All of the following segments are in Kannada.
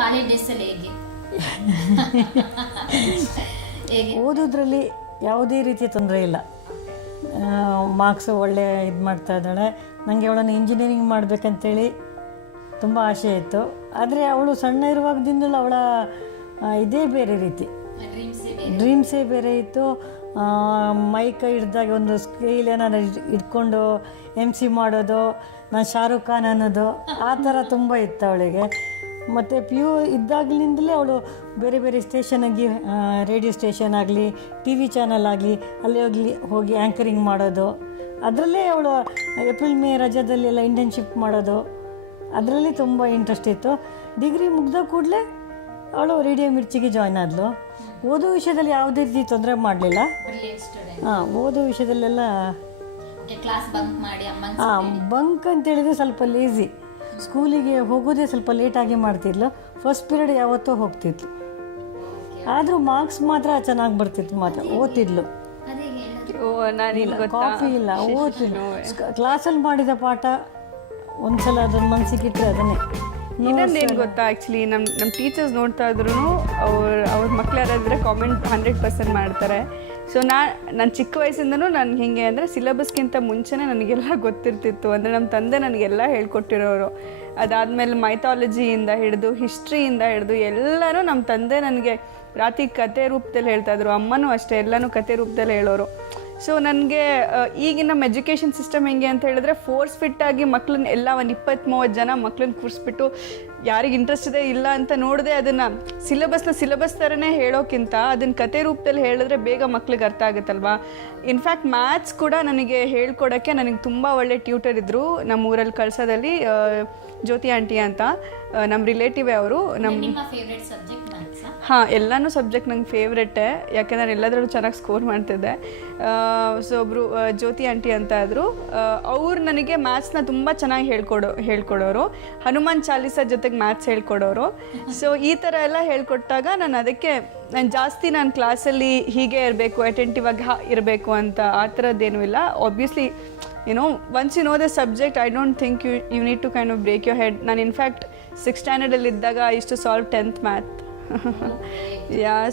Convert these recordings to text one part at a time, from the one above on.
ಕಾಲೇಜ್ ಡೇಸಲ್ಲಿ ಹೇಗೆ ಓದೋದ್ರಲ್ಲಿ ಯಾವುದೇ ರೀತಿಯ ತೊಂದರೆ ಇಲ್ಲ. ಮಾರ್ಕ್ಸು ಒಳ್ಳೆ ಇದು ಮಾಡ್ತಾ ಇದ್ದಾಳೆ. ನನಗೆ ಅವಳನ್ನು ಇಂಜಿನಿಯರಿಂಗ್ ಮಾಡಬೇಕಂತೇಳಿ ತುಂಬ ಆಸೆ ಇತ್ತು. ಆದರೆ ಅವಳು ಸಣ್ಣ ಇರುವಾಗದಿಂದಲೂ ಅವಳ ಇದೇ ಬೇರೆ ರೀತಿ, ಡ್ರೀಮ್ಸೇ ಬೇರೆ ಇತ್ತು. ಮೈಕ್ ಹಿಡ್ದಾಗ ಒಂದು ಸ್ಕೇಲ್ ಏನಾದ್ರು ಇಟ್ಕೊಂಡು MC ಮಾಡೋದು, ನಾನು ಶಾರುಖ್ ಖಾನ್ ಅನ್ನೋದು, ಆ ಥರ ತುಂಬ ಇತ್ತು ಅವಳಿಗೆ. ಮತ್ತು PU ಇದ್ದಾಗಲಿಂದಲೇ ಅವಳು ಬೇರೆ ಬೇರೆ ಸ್ಟೇಷನಾಗಿ, ರೇಡಿಯೋ ಸ್ಟೇಷನ್ ಆಗಲಿ, TV ಚಾನಲ್ ಆಗಲಿ, ಅಲ್ಲಿ ಹೋಗಿ ಆ್ಯಂಕರಿಂಗ್ ಮಾಡೋದು, ಅದರಲ್ಲೇ ಅವಳು ಏಪ್ರಿಲ್ ಮೇ ರಜಾದಲ್ಲೆಲ್ಲ ಇಂಟರ್ನ್ಶಿಪ್ ಮಾಡೋದು, ಅದರಲ್ಲಿ ತುಂಬ ಇಂಟ್ರೆಸ್ಟ್ ಇತ್ತು. ಡಿಗ್ರಿ ಮುಗ್ದ ಕೂಡಲೇ ಅವಳು ರೇಡಿಯೋ ಮಿರ್ಚಿಗೆ ಜಾಯ್ನ್ ಆದಳು. ಓದೋ ವಿಷಯದಲ್ಲಿ ಯಾವುದೇ ರೀತಿ ತೊಂದರೆ ಮಾಡಲಿಲ್ಲ. ಓದೋ ವಿಷಯದಲ್ಲೆಲ್ಲ ಬಂಕ್ ಅಂತೇಳಿದರೆ ಸ್ವಲ್ಪ ಲೇಝಿ, ಸ್ಕೂಲಿಗೆ ಹೋಗೋದೇ ಸ್ವಲ್ಪ ಲೇಟಾಗಿ ಮಾಡ್ತಿದ್ಲು. ಫಸ್ಟ್ ಪೀರಿಯಡ್ ಯಾವತ್ತೂ ಹೋಗ್ತಿದ್ಲು. ಆದರೂ ಮಾರ್ಕ್ಸ್ ಮಾತ್ರ ಚೆನ್ನಾಗಿ ಬರ್ತಿತ್ತು, ಮಾತ್ರ ಓದ್ತಿದ್ಲು. ಕಾಫಿ ಇಲ್ಲ, ಓದ್ತಿದ್ಲು. ಕ್ಲಾಸಲ್ಲಿ ಮಾಡಿದ ಪಾಠ ಒಂದ್ಸಲ ಅದನ್ನು ಮನಸ್ಸಿಗೆ ಇಟ್ಟರೆ ಅದನ್ನೇ. ಇನ್ನೊಂದೇನು ಗೊತ್ತಾ, ಆ್ಯಕ್ಚುಲಿ ನಮ್ಮ ಟೀಚರ್ಸ್ ನೋಡ್ತಾ ಇದ್ರೂ ಅವ್ರ ಮಕ್ಳು ಯಾರಾದರೆ ಕಾಮೆಂಟ್ 100% ಮಾಡ್ತಾರೆ. ಸೊ ನಾನು ಚಿಕ್ಕ ವಯಸ್ಸಿಂದನೂ ನಾನು ಹೇಗೆ ಅಂದರೆ ಸಿಲೆಬಸ್ಗಿಂತ ಮುಂಚೆನೇ ನನಗೆಲ್ಲ ಗೊತ್ತಿರ್ತಿತ್ತು. ಅಂದರೆ ನಮ್ಮ ತಂದೆ ನನಗೆಲ್ಲ ಹೇಳ್ಕೊಟ್ಟಿರೋರು. ಅದಾದಮೇಲೆ ಮೈಥಾಲಜಿಯಿಂದ ಹಿಡಿದು ಹಿಸ್ಟ್ರಿಯಿಂದ ಹಿಡಿದು ಎಲ್ಲನೂ ನಮ್ಮ ತಂದೆ ನನಗೆ ರಾತ್ರಿ ಕತೆ ರೂಪದಲ್ಲಿ ಹೇಳ್ತಾಯಿದ್ರು. ಅಮ್ಮನೂ ಅಷ್ಟೇ, ಎಲ್ಲನೂ ಕತೆ ರೂಪದಲ್ಲಿ ಹೇಳೋರು. ಸೊ ನನಗೆ ಈಗಿನ ನಮ್ಮ ಎಜುಕೇಷನ್ ಸಿಸ್ಟಮ್ ಹೆಂಗೆ ಅಂತ ಹೇಳಿದ್ರೆ, ಫೋರ್ಸ್ ಫಿಟ್ಟಾಗಿ ಮಕ್ಳನ್ನ ಎಲ್ಲ ಒಂದು 20-30 ಜನ ಮಕ್ಳನ್ನ ಕೂರಿಸ್ಬಿಟ್ಟು ಯಾರಿಗೆ ಇಂಟ್ರೆಸ್ಟ್ ಇದೆ ಇಲ್ಲ ಅಂತ ನೋಡದೆ ಅದನ್ನು ಸಿಲೆಬಸ್ ಥರನೇ ಹೇಳೋಕ್ಕಿಂತ ಅದನ್ನು ಕತೆ ರೂಪದಲ್ಲಿ ಹೇಳಿದ್ರೆ ಬೇಗ ಮಕ್ಳಿಗೆ ಅರ್ಥ ಆಗುತ್ತಲ್ವಾ. ಇನ್ಫ್ಯಾಕ್ಟ್ ಮ್ಯಾಥ್ಸ್ ಕೂಡ ನನಗೆ ಹೇಳ್ಕೊಡೋಕ್ಕೆ ನನಗೆ ತುಂಬ ಒಳ್ಳೆ ಟ್ಯೂಟರ್ ಇದ್ದರು ನಮ್ಮ ಊರಲ್ಲಿ ಕಳ್ಸೋದಲ್ಲಿ, ಜ್ಯೋತಿ ಆಂಟಿ ಅಂತ, ನಮ್ಮ ರಿಲೇಟಿವೇ ಅವರು. ಹಾಂ, ಎಲ್ಲನೂ ಸಬ್ಜೆಕ್ಟ್ ನಂಗೆ ಫೇವ್ರೆಟ್ಟೇ, ಯಾಕೆಂದರೆ ನಾನು ಎಲ್ಲದರಲ್ಲೂ ಚೆನ್ನಾಗಿ ಸ್ಕೋರ್ ಮಾಡ್ತಿದ್ದೆ. ಸೊ ಒಬ್ಬರು ಜ್ಯೋತಿ ಆಂಟಿ ಅಂತ ಇದ್ದರು. ಅವ್ರು ನನಗೆ ಮ್ಯಾಥ್ಸ್ನ ತುಂಬ ಚೆನ್ನಾಗಿ ಹೇಳ್ಕೊಡೋರು. ಹನುಮಾನ್ ಚಾಲೀಸ ಜೊತೆಗೆ ಮ್ಯಾಥ್ಸ್ ಹೇಳ್ಕೊಡೋರು. ಸೊ ಈ ಥರ ಎಲ್ಲ ಹೇಳ್ಕೊಟ್ಟಾಗ ನಾನು ಜಾಸ್ತಿ ನಾನು ಕ್ಲಾಸಲ್ಲಿ ಹೀಗೆ ಇರಬೇಕು, ಅಟೆಂಟಿವ್ ಆಗಿ ಇರಬೇಕು ಅಂತ ಆ ಥರದ್ದೇನೂ ಇಲ್ಲ. Obviously once you know the subject, I don't think you need to kind of break your head. ನಾನು ಇನ್ಫ್ಯಾಕ್ಟ್ 6th ಸ್ಟ್ಯಾಂಡರ್ಡಲ್ಲಿ ಇದ್ದಾಗ I used to solve 10th math.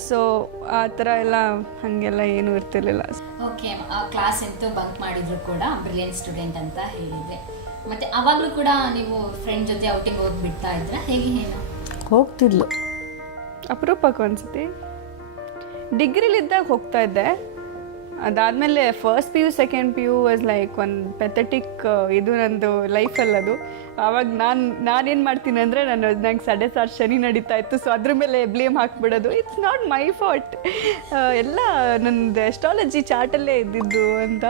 So ಆ ಥರ ಎಲ್ಲ ಹಾಗೆಲ್ಲ ಏನೂ ಇರ್ತಿರ್ಲಿಲ್ಲ. ಓಕೆ, ಕ್ಲಾಸ್ ಅಂತೂ ಬಂಕ್ ಮಾಡಿದ್ರು ಕೂಡ ಬ್ರಿಲಿಯಂಟ್ ಸ್ಟೂಡೆಂಟ್ ಅಂತ ಹೇಳಿದ್ರೆ, ಮತ್ತೆ ಅವಾಗಲೂ ಕೂಡ ನೀವು ಫ್ರೆಂಡ್ ಜೊತೆ ಔಟಿಂಗ್ ಹೋಗ್ಬಿಡ್ತಾ ಇದ್ರ, ಹೇಗೆ ಏನು? ಹೋಗ್ತಿದ್ಲು, ಅಪರೂಪಕ್ಕೆ ಅನ್ಸುತ್ತೆ. ಡಿಗ್ರಿಲಿದ್ದಾಗ ಹೋಗ್ತಾ ಇದ್ದೆ. ಅದಾದಮೇಲೆ first PU second PU was like ಒಂದು ಪೆಥೆಟಿಕ್ ಇದು ನಂದು ಲೈಫಲ್ಲಿ. ಅದು ಆವಾಗ ನಾನೇನು ಮಾಡ್ತೀನಿ ಅಂದರೆ, ನಂಗೆ 6.5 ಶನಿ ನಡೀತಾ ಇತ್ತು. ಸೊ ಅದ್ರ ಮೇಲೆ ಬ್ಲೇಮ್ ಹಾಕ್ಬಿಡೋದು, ಇಟ್ಸ್ ನಾಟ್ ಮೈ ಫಾಲ್ಟ್, ಎಲ್ಲ ನನ್ನದು ಎಸ್ಟ್ರಾಲಜಿ ಚಾರ್ಟಲ್ಲೇ ಇದ್ದಿದ್ದು ಅಂತ.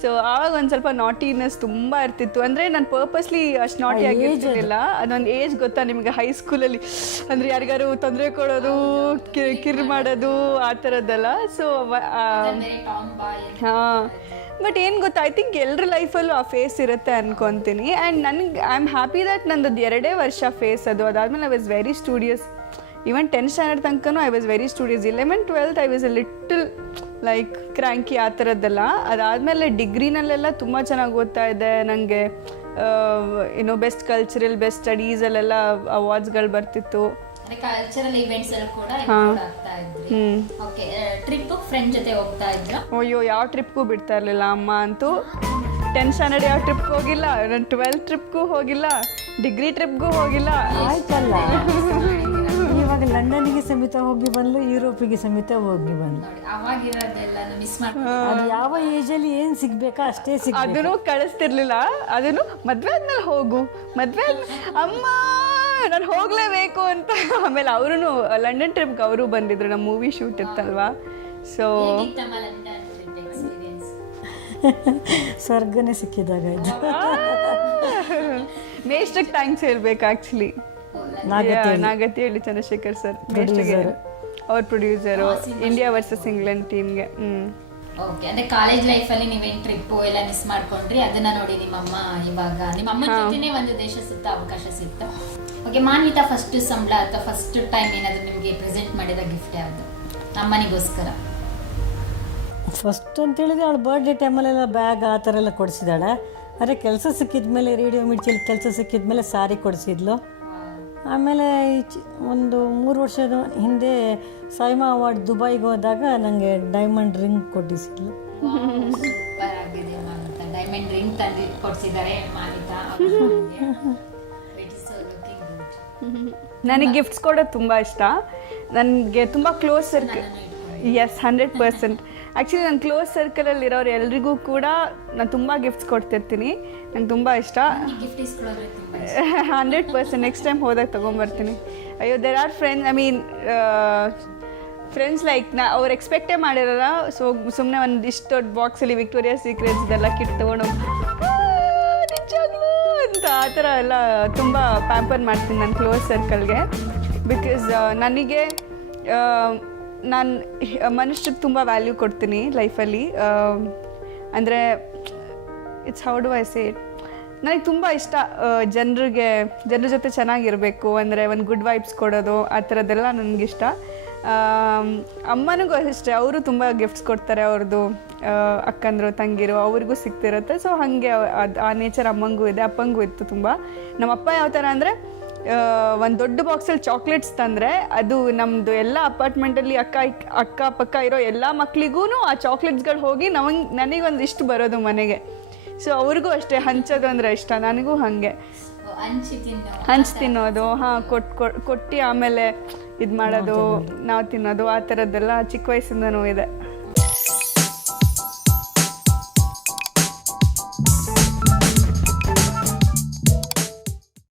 ಸೊ ಆವಾಗ ಒಂದು ಸ್ವಲ್ಪ ನಾಟಿನೆಸ್ ತುಂಬ ಇರ್ತಿತ್ತು. ಅಂದರೆ ನಾನು ಪರ್ಪಸ್ಲಿ ಅಷ್ಟು ನಾಟಿ ಆಗಿರ್ತಿರ್ಲಿಲ್ಲ. ಅದೊಂದು ಏಜ್ ಗೊತ್ತಾ ನಿಮಗೆ, ಹೈಸ್ಕೂಲಲ್ಲಿ ಅಂದರೆ ಯಾರಿಗಾರು ತೊಂದರೆ ಕೊಡೋದು, ಕಿರ್ ಮಾಡೋದು, ಆ ಥರದ್ದೆಲ್ಲ. ಸೊ ಹಾಂ, ಬಟ್ ಏನು ಗೊತ್ತಾ, ಐ ಥಿಂಕ್ ಎಲ್ಲರ ಲೈಫಲ್ಲೂ ಆ ಫೇಸ್ ಇರುತ್ತೆ ಅನ್ಕೊತೀನಿ. And I am happy that ನಂದು 2 ವರ್ಷ ಫೇಸ್ ಅದು. ಅದಾದಮೇಲೆ I was very studious. Even 10th standard ತನಕನೂ I was very studious. 11th 12th I was a little like cranky ಆ ಥರದ್ದೆಲ್ಲ. ಅದಾದಮೇಲೆ ಡಿಗ್ರಿನಲ್ಲೆಲ್ಲ ತುಂಬ ಚೆನ್ನಾಗಿ ಓದ್ತಾ ಇದ್ದೆ. ನನಗೆ ಬೆಸ್ಟ್ ಕಲ್ಚರಲ್, ಬೆಸ್ಟ್ ಸ್ಟಡೀಸಲ್ಲೆಲ್ಲ ಅವಾರ್ಡ್ಸ್ಗಳು ಬರ್ತಿತ್ತು. ಕಲ್ಚರಲ್ ಈವೆಂಟ್ಸ್ ಅಲ್ಲಿ ಕೂಡ ಆಗ್ತಾ ಇದ್ರಿ. ಓಕೆ, ಟ್ರಿಪ್ ಫ್ರೆಂಡ್ ಜೊತೆ ಹೋಗ್ತಾ ಇದ್ರಾ? ಅಯ್ಯೋ, ಯಾವ ಟ್ರಿಪ್ಗೂ ಬಿಡ್ತಾ ಇರಲಿಲ್ಲ ಅಮ್ಮ ಅಂತೂ. 10th ಸ್ಟ್ಯಾಂಡರ್ಡ್ ಯಾವ ಟ್ರಿಪ್ಗೂ ಹೋಗಿಲ್ಲ, ನಾನು 12th ಟ್ರಿಪ್ಗೂ ಹೋಗಿಲ್ಲ, ಡಿಗ್ರಿ ಟ್ರಿಪ್ಗೂ ಹೋಗಿಲ್ಲ. ಆಯ್ತಲ್ಲ, ಇವಾಗ ಲಂಡನ್ನಿಗೆ ಸಮೇತ ಹೋಗಿ ಬಂದ್ಲು, ಯುರೋಪಿಗೆ ಸಮೇತ ಹೋಗಿ ಬಂದ್ಲು. ಅದು ಯಾವ ಏಜಲ್ಲಿ ಏನು ಸಿಗ್ಬೇಕಾ ಅಷ್ಟೇ ಸಿಗ್ಬೇಕು. ಅದನ್ನು ಕಳಿಸ್ತಿರ್ಲಿಲ್ಲ. ಅದನ್ನು ಮದುವೆ ಆದ್ಮೇಲೆ ಹೋಗು, ಮದುವೆ ಅಮ್ಮ ನಾನು ಹೋಗಲೇಬೇಕು ಅಂತ. ಆಮೇಲೆ ಅವರು ಲಂಡನ್ ಟ್ರಿಪ್ಗೆ ಅವರು ಬಂದಿದ್ರು, ನಮ್ಮ ಮೂವಿ ಶೂಟ್ ಇತ್ತಲ್ವಾ. ಸೊ ಸ್ವರ್ಗನೇ ಸಿಕ್ಕಿದಾಗ ಮೇಷ್ಟ್ರಿಗೆ ಥ್ಯಾಂಕ್ಸ್ ಹೇಳ್ಬೇಕು ಆ್ಯಕ್ಚುಲಿ. ನಾಗತಿ ಹೇಳಿ ಚಂದ್ರಶೇಖರ್ ಸರ್, ಮೇಷ್ಟ್ರಿಗೆ, ಅವ್ರ ಪ್ರೊಡ್ಯೂಸರು, ಇಂಡಿಯಾ ವರ್ಸಸ್ ಇಂಗ್ಲೆಂಡ್ ಟೀಮ್ಗೆ. ಓಕೆ, ಅಂದ್ರೆ ಕಾಲೇಜ್ ಲೈಫಲ್ಲಿ ನೀವೇನು ಟ್ರಿಪ್ಪು ಎಲ್ಲ ಮಿಸ್ ಮಾಡ್ಕೊಂಡ್ರಿ, ಅದನ್ನ ನೋಡಿ ನಿಮ್ಮಮ್ಮ ಇವಾಗ ನಿಮ್ಮಮ್ಮ ಜೊತೆನೇ ಒಂದು ದೇಶ ಸುತ್ತ ಅವಕಾಶ ಸಿಕ್ತು. ಓಕೆ, ಮಾನ್ವಿತಾ ಫಸ್ಟ್ ಸಂಬಳ ಅಥವಾ ಫಸ್ಟ್ ಟೈಮ್ ಏನಾದರೂ ನಿಮಗೆ ಪ್ರೆಸೆಂಟ್ ಮಾಡಿದ ಗಿಫ್ಟ್ ಯಾವುದು ಅಮ್ಮನಿಗೋಸ್ಕರ? ಫಸ್ಟ್ ಅಂತೇಳಿದ್ರೆ ಅವಳು ಬರ್ಡೇ ಟೈಮಲ್ಲೆಲ್ಲ ಬ್ಯಾಗ್ ಆ ಥರ ಎಲ್ಲ ಕೊಡಿಸಿದಾಳೆ. ಆದರೆ ಕೆಲಸ ಸಿಕ್ಕಿದ ಮೇಲೆ, ರೇಡಿಯೋ ಮಿರ್ಚಿಯಲ್ಲಿ ಕೆಲಸ ಸಿಕ್ಕಿದ ಮೇಲೆ ಸಾರಿ ಕೊಡಿಸಿದ್ಲು. ಆಮೇಲೆ ಒಂದು 3 ವರ್ಷದ ಹಿಂದೆ ಸೈಮಾ ಅವಾರ್ಡ್ ದುಬೈಗೆ ಹೋದಾಗ ನನಗೆ ಡೈಮಂಡ್ ರಿಂಗ್ ಕೊಟ್ಟಿಸಿದ್ಲು. ಸೂಪರ್ ಆಗಿದೆ ಮಾನಿತಾ. ಡೈಮಂಡ್ ರಿಂಗ್ ತಂದು ಕೊಡ್ಸಿದ್ದಾರೆ ಮಾನಿತಾ. ನನಗೆ ಗಿಫ್ಟ್ಸ್ ಕೊಡೋದು ತುಂಬ ಇಷ್ಟ. ನನಗೆ ತುಂಬ ಕ್ಲೋಸ್ ಸರ್ಕಲ್, ಎಸ್ 100%. ಆ್ಯಕ್ಚುಲಿ ನನ್ನ ಕ್ಲೋಸ್ ಸರ್ಕಲಲ್ಲಿರೋರು ಎಲ್ರಿಗೂ ಕೂಡ ನಾನು ತುಂಬ ಗಿಫ್ಟ್ಸ್ ಕೊಡ್ತಿರ್ತೀನಿ. ನಂಗೆ ತುಂಬ ಇಷ್ಟ. ಗಿಫ್ಟ್ ಇಸ್ಕೊಳ್ಳೋದ್ರೆ ತುಂಬ 100%. ನೆಕ್ಸ್ಟ್ ಟೈಮ್ ಹೋದಾಗ ತೊಗೊಂಬರ್ತೀನಿ. ಅಯ್ಯೋ, there are friends, I mean friends like ಅವ್ರು ಎಕ್ಸ್ಪೆಕ್ಟೇ ಮಾಡಿರಲ್ಲ. ಸೊ ಸುಮ್ಮನೆ ಒಂದು ಇಷ್ಟು ದೊಡ್ಡ ಬಾಕ್ಸಲ್ಲಿ ವಿಕ್ಟೋರಿಯಾ ಸೀಕ್ರೆಟ್ಸ್ ಇದೆಲ್ಲ ಕಿಟ್ ತೊಗೊಂಡು ನಿಜಾಗ್ಲೂ ಅಂತ ಆ ಥರ ಎಲ್ಲ ತುಂಬ ಪ್ಯಾಂಪರ್ ಮಾಡ್ತೀನಿ ನನ್ನ ಕ್ಲೋಸ್ ಸರ್ಕಲ್ಗೆ. ಬಿಕಾಸ್ ನನಗೆ ನಾನು ಮನುಷ್ಯರಿಗೆ ತುಂಬ ವ್ಯಾಲ್ಯೂ ಕೊಡ್ತೀನಿ ಲೈಫಲ್ಲಿ. ಅಂದರೆ it's how do I say it, ನನಗೆ ತುಂಬ ಇಷ್ಟ ಜನರ ಜೊತೆ ಚೆನ್ನಾಗಿರಬೇಕು, ಅಂದರೆ ಒಂದು ಗುಡ್ ವೈಬ್ಸ್ ಕೊಡೋದು, ಆ ಥರದ್ದೆಲ್ಲ ನನಗಿಷ್ಟ. ಅಮ್ಮನಿಗೂ ಅಷ್ಟೇ, ಅವರು ತುಂಬ ಗಿಫ್ಟ್ಸ್ ಕೊಡ್ತಾರೆ. ಅವ್ರದ್ದು ಅಕ್ಕಂದರು ತಂಗಿರು ಅವ್ರಿಗೂ ಸಿಗ್ತಿರುತ್ತೆ. ಸೊ ಹಾಗೆ ಆ ನೇಚರ್ ಅಮ್ಮಂಗೂ ಇದೆ, ಅಪ್ಪಂಗೂ ಇತ್ತು ತುಂಬ. ನಮ್ಮ ಅಪ್ಪ ಯಾವ ಥರ ಅಂದರೆ ಒಂದು ದೊಡ್ಡ ಬಾಕ್ಸಲ್ಲಿ ಚಾಕ್ಲೇಟ್ಸ್ ತಂದರೆ ಅದು ನಮ್ಮದು ಎಲ್ಲ ಅಪಾರ್ಟ್ಮೆಂಟಲ್ಲಿ ಅಕ್ಕಪಕ್ಕ ಇರೋ ಎಲ್ಲ ಮಕ್ಳಿಗೂ ಆ ಚಾಕ್ಲೇಟ್ಸ್ಗಳು ಹೋಗಿ ನನಗೊಂದು ಇಷ್ಟು ಬರೋದು ಮನೆಗೆ. ಸೊ ಅವ್ರಿಗೂ ಅಷ್ಟೇ ಹಂಚೋದು ಅಂದರೆ ಇಷ್ಟ, ನನಗೂ ಹಾಗೆ ಹಂಚಿ ತಿನ್ನೋದು, ಹಾಂ ಕೊಟ್ಟು ಆಮೇಲೆ ಇದು ಮಾಡೋದು, ನಾವು ತಿನ್ನೋದು, ಆ ಥರದ್ದೆಲ್ಲ ಚಿಕ್ಕ ವಯಸ್ಸಿಂದನೂ ಇದೆ.